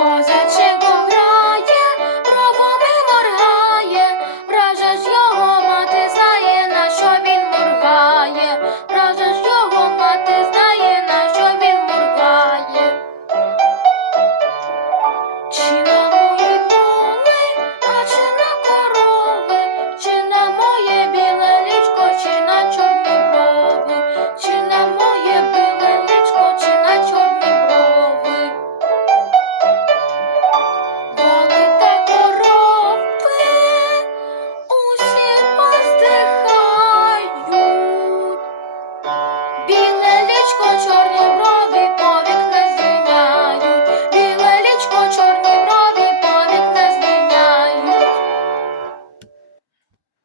Козаченко грає, правами моргає, вража його мати знає, на що він моргає, вража його мати знає, на що він моргає. ciorni